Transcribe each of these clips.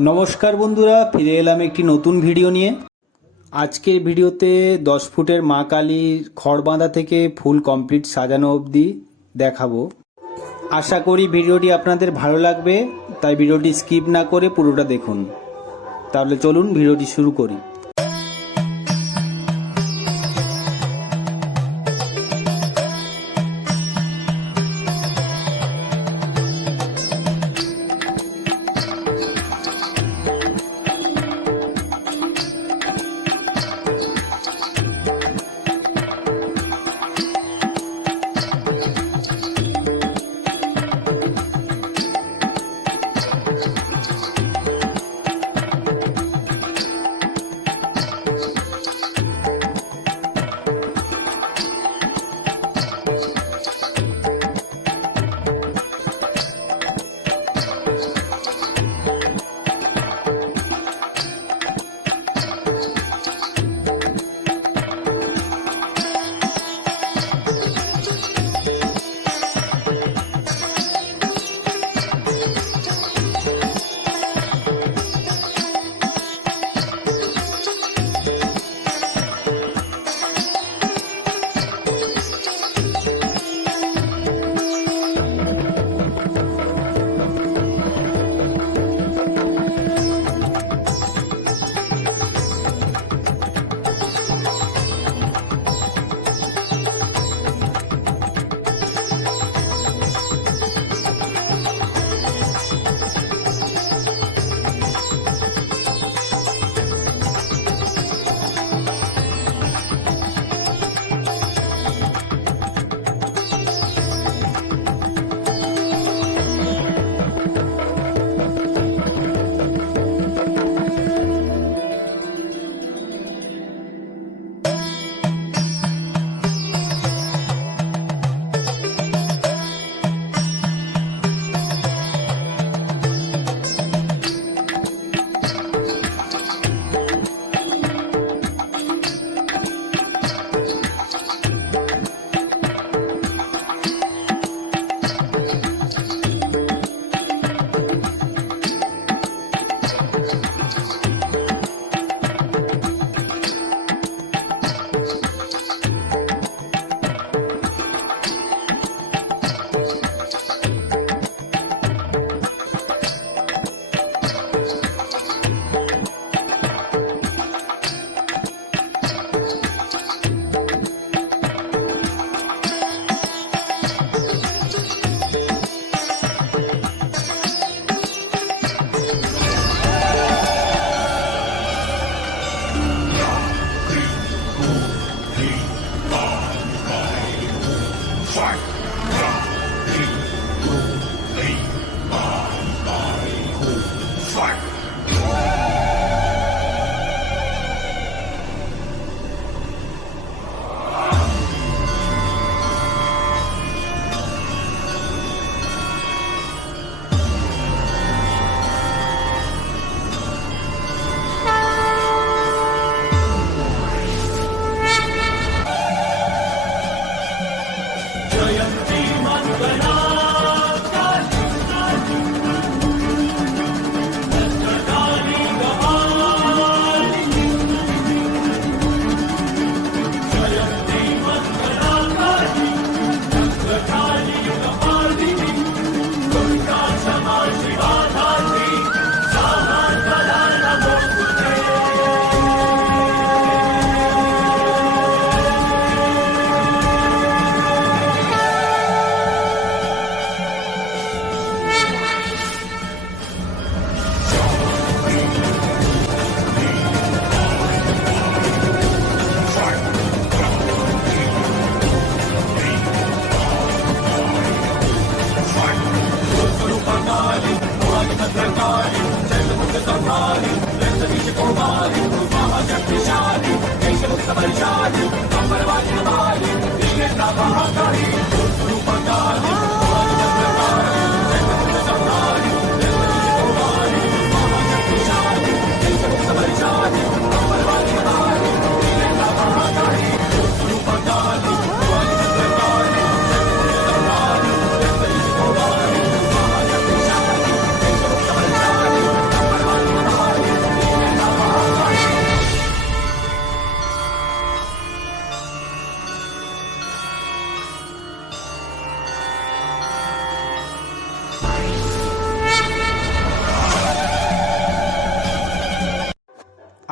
नमस्कार बंधुरा फिरे एलाम एक नतून भिडियो निये। आजकेर भिडियोते 10 फुटेर मा कालीर खड़ बाँधा थेके फुल कमप्लीट साजानो अब्दि देखाबो। आशा करी भिडियोटी आपनादेर भालो लागबे, ताई भिडियोटी स्किप ना करे पुरोटा देखुन। ताहले चलुन भिडियोटी शुरू करी।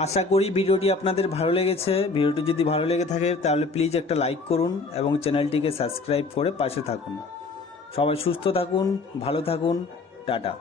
আশা করি ভিডিওটি আপনাদের ভালো লেগেছে। ভিডিওটি যদি ভালো লেগে থাকে তাহলে প্লিজ একটা লাইক করুন এবং চ্যানেলটিকে সাবস্ক্রাইব করে পাশে থাকুন। সবাই সুস্থ থাকুন, ভালো থাকুন, টাটা।